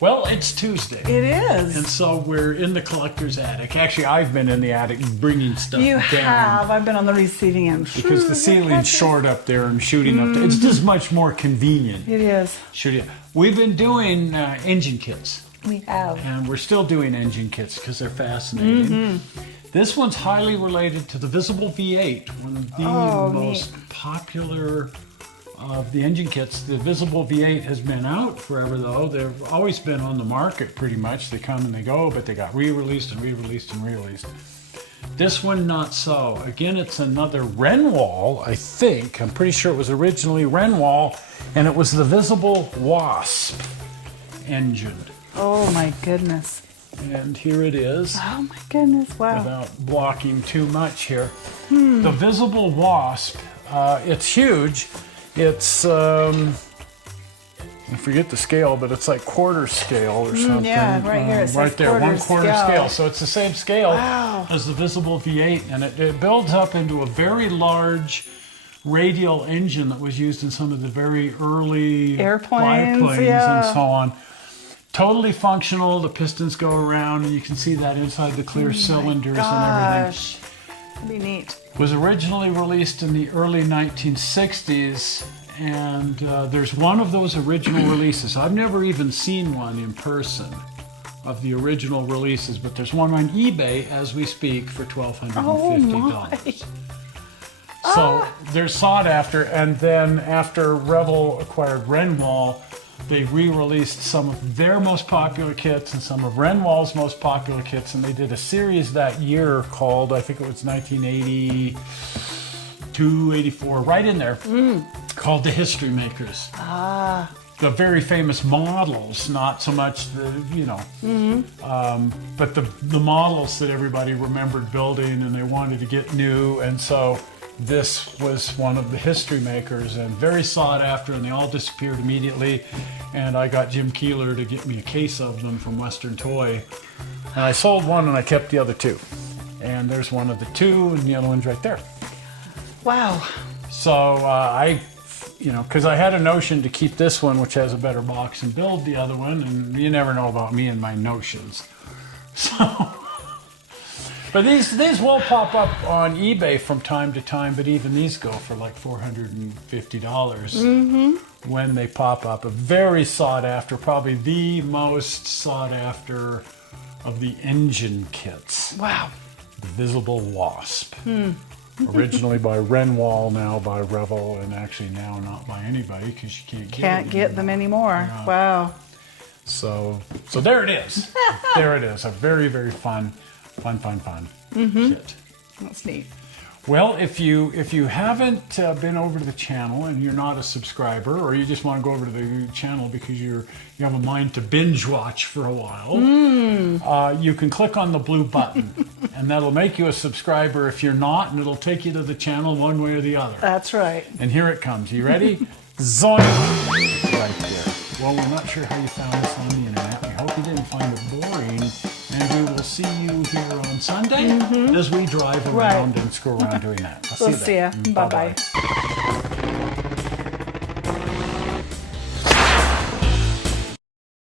Well, it's Tuesday. It is. And so we're in the collector's attic. Actually, I've been in the attic bringing stuff You down. have. I've been on the receiving end. Because the ceiling's short up there and shooting up there. It's just much more convenient. It is. Shooting. We've been doing engine kits. We have. And we're still doing engine kits because they're fascinating. This one's highly related to the Visible V8, one of the most popular of the engine kits. The Visible V8 has been out forever though. They've always been on the market pretty much. They come and they go, but they got re-released and re-released and re-released. This one not so. Again, it's another Renwal, I think. I'm pretty sure it was originally Renwal, and it was the Visible Wasp engine. Oh my goodness. And here it is. Oh my goodness, wow. Without blocking too much here. The Visible Wasp, it's huge. It's, I forget the scale, but it's like quarter scale or something. Yeah, right here it says right there, 1/4 scale. So it's the same scale as the Visible V8, and it builds up into a very large radial engine that was used in some of the very early airplanes and so on. Totally functional. The pistons go around, and you can see that inside the clear cylinders and everything. That'd be neat. Was originally released in the early 1960s, and there's one of those original releases. I've never even seen one in person of the original releases, but there's one on eBay as we speak for $1,250. So they're sought after, and then after Revell acquired Renwal, they re-released some of their most popular kits and some of Renwal's most popular kits, and they did a series that year called, I think it was 1982, 84, right in there, called The History Makers. The very famous models, not so much the, you know, but the models that everybody remembered building and they wanted to get new, and so this was one of the history makers and very sought after, and they all disappeared immediately. And I got Jim Keeler to get me a case of them from Western Toy. And I sold one and I kept the other two. And there's one of the two, and the other one's right there. Wow. So you know, because I had a notion to keep this one, which has a better box, and build the other one. And you never know about me and my notions. So. But these will pop up on eBay from time to time, but even these go for like $450 when they pop up. A very sought after, probably the most sought after of the engine kits. Wow. The Visible Wasp. Originally by Renwal, now by Revell, and actually now not by anybody because you can't get them anymore. Yeah. Wow. So there it is. There it is. A very, very fun kit. That's neat. Well, if you haven't been over to the channel and you're not a subscriber, or you just want to go over to the channel because you have a mind to binge watch for a while, you can click on the blue button, and that'll make you a subscriber if you're not, and it'll take you to the channel one way or the other. That's right. And here it comes. You ready? Zoink! Right there. Well, we're not sure how you found this on the internet. We hope you didn't find it boring. And we will see you here on Sunday as we drive around and screw around doing that. We'll see you. Bye-bye.